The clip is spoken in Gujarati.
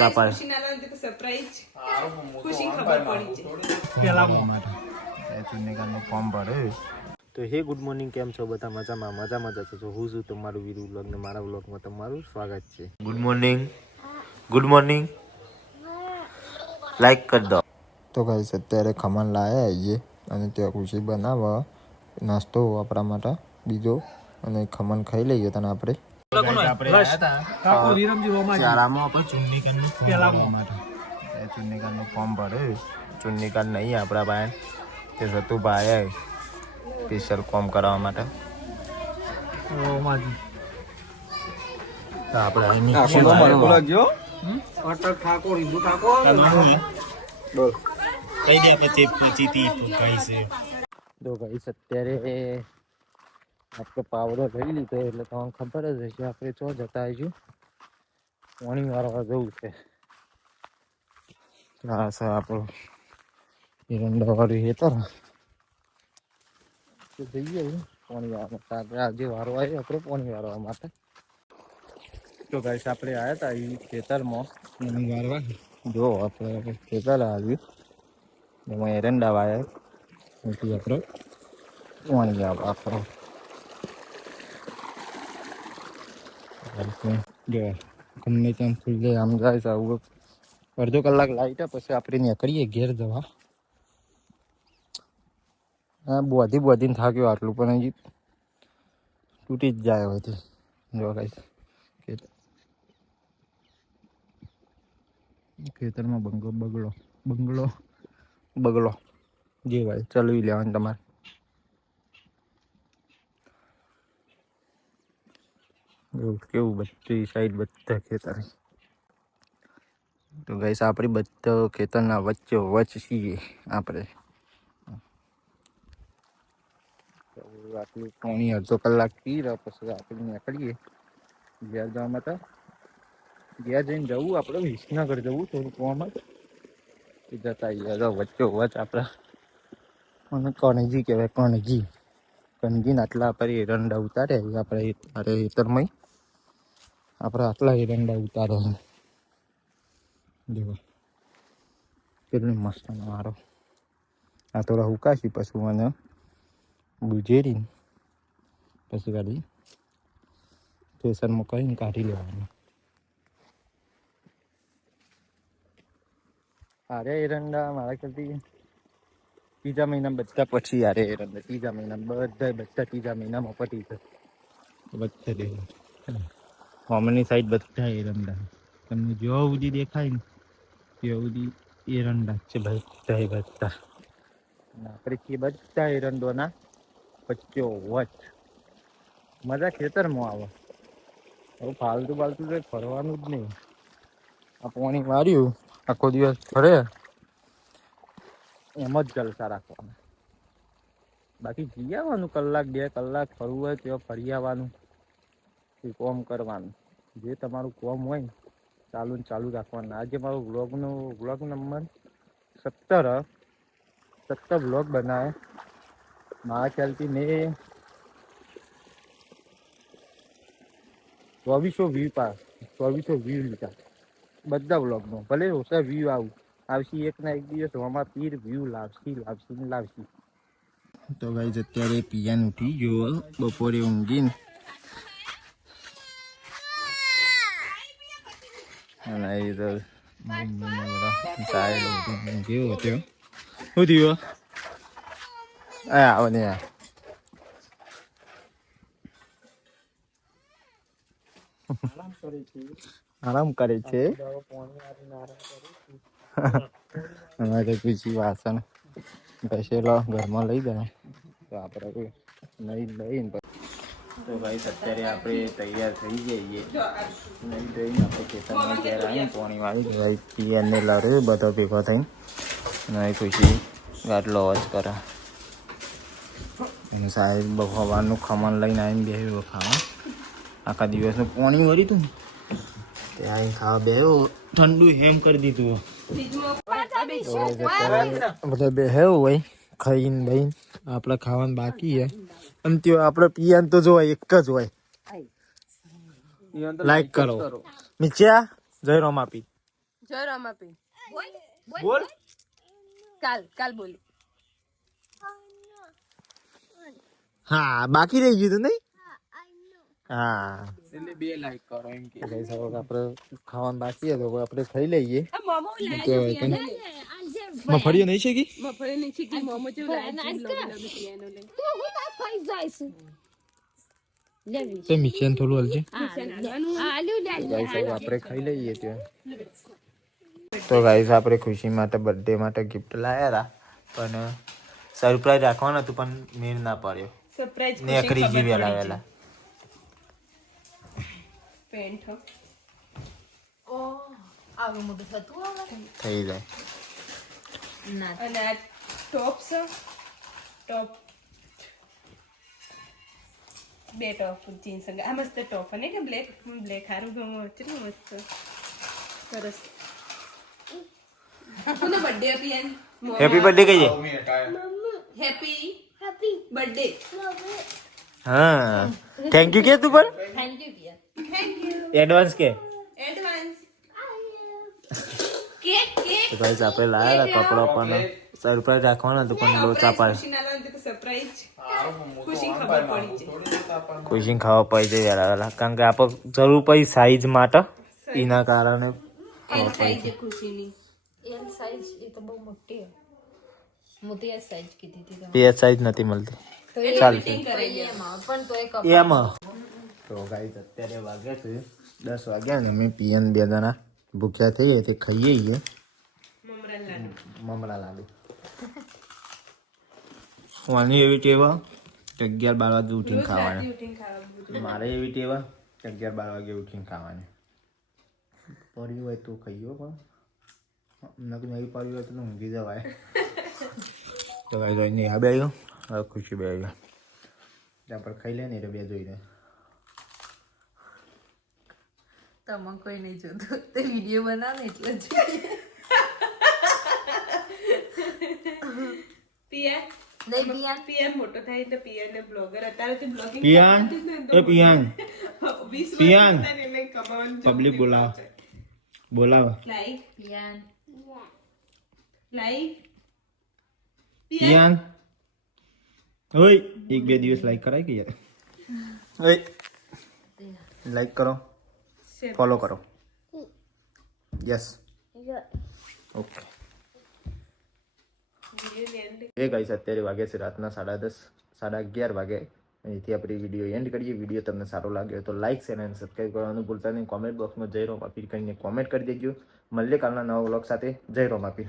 પાપા સરપ્રાઈઝ ખુશી ખબર પડી છે ચુન્નીકાનું ફોર્મ ભરે તો હે ગુડ મોર્નિંગ કેમ છો? બધા મજામાં મજા મજા છો હું છું તમારું વીરુ વ્લોગ ને મારા વ્લોગમાં તમારું સ્વાગત છે. Good morning good morning like કરી દો. તો ગાઈસ અત્યારે ખમણ લાયા આવીએ અને ત્યાં ખુશી બનાવવા નાસ્તો આપણા માટે બીજો. અને ખમણ ખાઈ લઈએ તને આપણે. આપણે ફોર્મ નહીં આપણા પાસે તે સતુ ભાઈ સ્પેશિયલ કોમ કરાવવા માટે. તો આપણે અહીં નીચે આવ્યો. કઈ દે પછી પૂછીતી કઈ છે. તો ગાઈસ અત્યારે આપણે પાવડો લઈ લીધો એટલે તમને ખબર જ હશે આપણે ચો જતા આવીશું પાણી વાળવા જવું છે આ છે આપણું એરંડા વાળું હેતર તો જઈએ હવે પાણી વાળવા માટે આપણે આજે વારો આવ્યો આપણો પાણી વાળવા માટે તો ગાઈસ આપણે આવ્યા હતા એ ખેતરમાં પાણી વાળવા જો આપણે ખેતર આવ્યું એમાં એરંડા વાયા એટલે આપણે પાણી વાળવા આપણો જો ગમે તેમ ખુલ્લે આમ જાય છે આવું. અડધો કલાક લાઈટ પછી આપણે નીકળીએ ઘેર જવા. હા, બોધી બોધીને થાક્યો આટલું, પણ હજી તૂટી જ જાય હોયથી જોવા કઈ ખેતરમાં બંગલો બગડો બંગલો બગડો જે ભાઈ ચલવી લેવાનું તમારે. કેવું બધી સાઈડ બધા ખેતર. તો ગઈશ આપણી બધા ખેતરના વચ્ચે વચ છીએ આપણે આટલું પાણી અડધો કલાક પી રહ્યો, પછી આપણે નીકળીએ. ઘેર જવા માટે. ઘેર જઈને જવું આપણે વિસનગર જવું, થોડું કામ એ જતા આવીએ. વચ્ચે વચ આપણા અને કણજી કહેવાય, કણજી. કણજીને આટલા આપણે એરંડા ઉતારે આપણે અરે હેતરમાં આપણે આટલા એરંડા ઉતારે જો કેટલી મસ્ત મારો. આ થોડા હુકાશી પછી મને બુજેરીને પછી કાઢી પ્રેશરમાં કરીને કાઢી લેવાનું. અરે એરંડા મારા ખ્યાલથી ત્રીજા મહિના બધા પછી યારે એરંડા ત્રીજા મહિના બધા બધા ત્રીજા મહિનામાં પતી છે બધા હોમની સાઈડ બધા. એરંડા તમને જો સુધી દેખાય ને ત્યાં સુધી એરંડા છે બધા બધા આપણે છીએ બધા એરંડોના વચ્ચો વચ. મજા ખેતરમાં આવે. હવે ફાલતુ ફાલતુ તો ફરવાનું જ નહીં. આ પાણી માર્યું આખો દિવસ ફરે. એમ જ જલસા રાખવાના. બાકી જઈ આવવાનું કલાક બે કલાક ફરવું હોય તો ફરી આવવાનું. એ કોમ કરવાનું. જે તમારું કોમ હોય ને, ચાલુ ચાલુ રાખવાનું. આજે મારો વ્લોગનો, વ્લોગ નંબર સત્તર સત્તર વ્લોગ બનાવે. મારા ખ્યાલથી મેં ચોવીસો વ્યૂ પાસ ચોવીસો વ્યૂ લીધા. બધા વ્લોગનો. ભલે ઓછા વ્યૂ આવું. આવશે એક ના એક દિવસ હોમાં પીર વ્યૂ લાવશી લાવશી ને લાવશી. તો ગાઈઝ અત્યારે પિયાન ઉઠી ગયો. બપોરે ઊંઘીને અને એ તો કેવો હતો? શું થયું? આ આવો ને. આરામ કરે છે. અમારે પછી વાસણ ઘસેલો, ઘરમાં લઈ જાય તો આપણે કોઈ નહીં લઈને તો ભાઈ અત્યારે આપણે તૈયાર થઈ જઈએ. નહીં ધોઈને આપણે ખેતરમાં ઘેર આવીને પાણી વાળી ભાઈ પિયરને લારે બધો ભેગો થઈને નહીં પછી ગાટલો અવાજ કરે. એનું સાહેબ ભગવાનનું ખમણ લઈને આવીને બેહ્યો ખાવા આખા દિવસનું પાણી વળી તું ને. તે આવીને ખાવા બેહ્યો. ઠંડુ હેમ કરી દીધું. બધા બેહ્યો હોય. ખાઈને બહીને આપણે ખાવાનું બાકી હે. અને ત્યાં આપણે પિયાન તો જોવાય એક જ હોય. લાઈક કરો. મિચ્યા જય રોમાપી જય રોમાપી બોલ. કાલ કાલ બોલ. હા બાકી રહી ગયું તું નહીં? હા. બે લાઈક કરો એમ કે. ગાઈસ હવે આપણે ખાવાનું બાકી હતું હવે આપણે ખાઈ લઈએ. આ મોમો તો લાયા તને મફળીઓ નહીં છે કી મોમો જેવું લાયા છે તો મિશન થોડું હલજે આપણે ખાઈ લઈએ ત્યાં તો ગાઈસ આપણે ખુશી માટે બર્થડે માટે ગિફ્ટ લાયા હતા પણ સરપ્રાઈઝ રાખવાનું હતું પણ મેળ ના પડ્યો સરપ્રાઈઝ ને અકરી વેલા લાવેલા પેન્ટ હો થઈ જાય અને આ ટોપ છે ટોપ બે ટોપ જીન્સ અંગ આ મસ્ત ટોપ અને કે બ્લેક બ્લેક હારું ગમો કેટલું મસ્ત સરસ કોનો બર્થડે અપિયન હેપી બર્થડે કહીએ હેપી હેપી બર્થડે હા થેન્ક યુ કે તું પણ થેન્ક યુ એડવાન્સ કે એડવાન્સ કેક કેક તો ગાઈસ આપણે લાયા હતા કપડો પણ. સરપ્રાઈઝ રાખવાનો તો પણ લોચા પાડે ખુશી ખાવા પડી જાય વેલા વેલા કારણ કે આપણે જરૂર પડી સાઈઝ માટે. એના કારણે બે સાઈઝ નથી મળતી. ચાલતી એમાં તો ગાઈસ અત્યારે વાગે છે. દસ વાગ્યા ને મેં પીએન બે જણા ભૂખ્યા થઈ જાય તે ખાઈએ છીએ મમરા લાડુ વાની એવી ટેવા કે અગિયાર બાર વાગે ઉઠીને ખાવાના. મારે એવી ટેવા કે અગિયાર બાર વાગે ઉઠીને ખાવાની પડ્યું હોય તો ખાઈયો પણ નકર નહીં પડ્યું હોય તો ઊંઘી જવાય તો ભાઈ જોઈ નહીં આ બે આવ્યો હવે ખુશી બે આવ્યો ત્યાં પર ખાઈ લે ને એ બે જોઈને તમે કોઈ નહીં જોતું. તે વીડિયો બનાવે એટલે જ. પિયા? નહીં પિયા. પિયા મોટો થાય તો પિયા ને બ્લોગર અત્યારે તો બ્લોગિંગ પિયાન એ પિયાન પિયાન. પબ્લિક બોલાવ. બોલાવ. લાઈક પિયા લાઈક પિયાન ઓય એક બે દિવસ લાઈક કરાય કે યાર? ઓય. લાઈક કરો. ફોલો કરો. યસ ઓકે એ ગાઈસ અત્યારે વાગે છે રાતના સાડા દસ સાડા અગિયાર વાગે. અહીંથી આપણે વીડિયો એન્ડ કરીએ. વીડિયો તમને સારો લાગ્યો તો લાઇક શેર અને સબસ્ક્રાઈબ કરવાનું ભૂલતા નહીં. કોમેન્ટ બોક્સમાં જય રોમ આપીર કરીને કોમેન્ટ કરી દેજો. મળીએ કાલના નવા વ્લોગ સાથે. જય રોમ આપીર